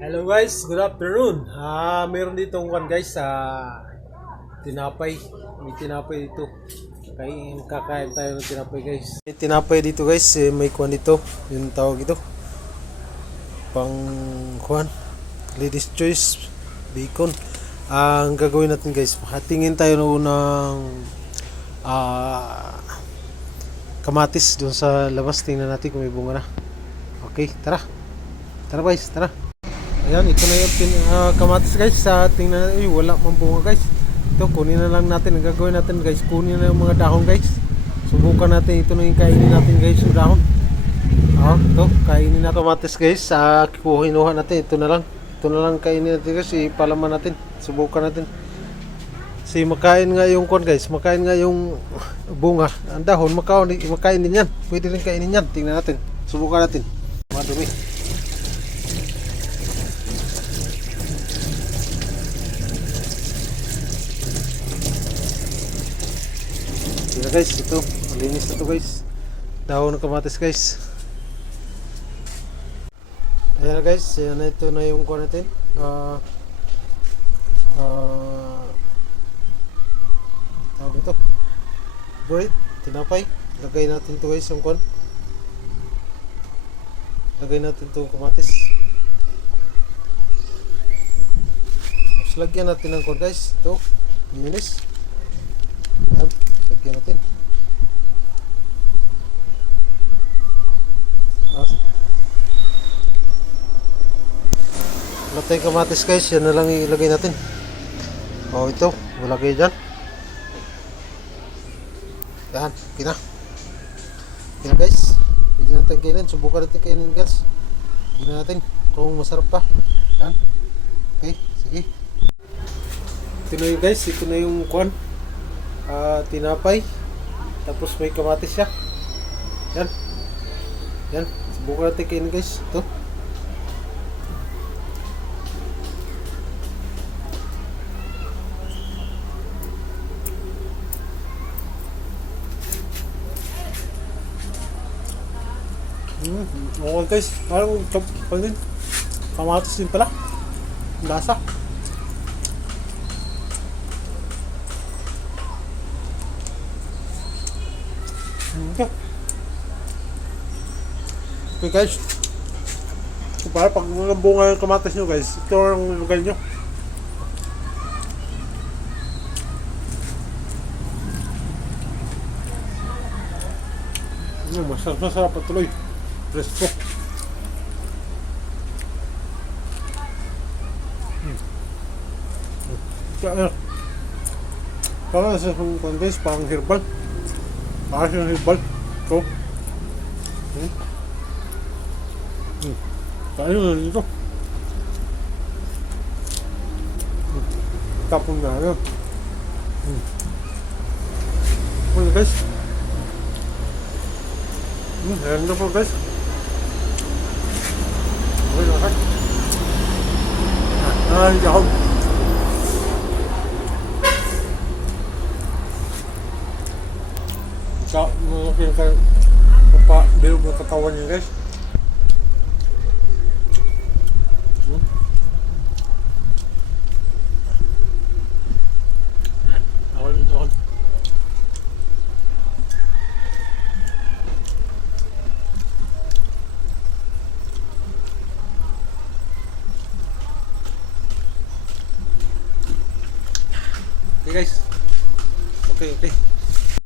guys, good afternoon. Ah, meron dito one guys sa tinapay. May tinapay dito. Kain kakain tayo ng tinapay guys. May tinapay dito guys, eh, may kuan dito. Yung tawag ito. Pang kuan. Ladies choice bacon. Ang gagawin natin guys, hatingin tayo ng unang ah kamatis doon sa labas. Tingnan natin kung may bunga na. Okay, tara. Tara guys, tara. Ayan, ito na yung tin, ah, kamatis guys. Sa tingnan natin, wala pang bunga guys. Ito, kunin na lang natin. Ang gagawin natin guys, kunin na yung mga dahon guys. Subukan natin. Ito na yung kainin natin guys, yung dahon. Oh, ito, kainin natin kamatis guys. Sa kinuha natin, ito na lang. Ito na lang kainin natin guys. Ipalaman natin. Subukan natin. Si makain nga yung kon guys, makain nga yung bunga. Ang dahon, makain, makain din yan. Pwede rin kainin yan. Tingnan natin. Subukan natin. Madumi. Guys, ito. Malinis na to guys. Dahon ng kamatis guys. Ayan guys, ayan na ito na yung kuha natin. Ah... ah... tawag ito. Bread, tinapay. Lagay natin to guys yung kuha. Lagay natin itong kamatis. Tapos lagyan natin ng kuha guys. Ito, minis. Ayan, lagyan natin. Wala tayong kamatis guys, yan na lang ilagay natin. O ito, ilagay dyan. Yan, okay na. Okay na guys. Pwede natin kainin. Subukan natin kainin guys. Tingnan natin kung masarap pa. Yan. Okay, sige. Ito na yung guys, ito na yung kwan. Ah, tinapay. Tapos may kamatis siya. Yan. Yan. Subukan natin kainin guys. Ito. Mm, okay guys, parang chop pa din. Kamatis din pala. Lasa. Okay. Okay guys. Para pag mga bunga yung kamatis nyo guys, ito ang lugar nyo. Mm, masarap, masarap patuloy. Presko. Hmm. Kaya, parang sa kung guys, parang herbal. Parang siyang herbal. Ito. Hmm. Hmm. Kaya yun, dito. Hmm. Tapon na, ano. Hmm. Ano guys? Hmm, ayan na po guys. Okay, okay. Ah, hindi ako. Sa, mga pinaka, papa, bilog ng katawan guys. Hmm. Ako dito ako. Okay guys. Okay, okay.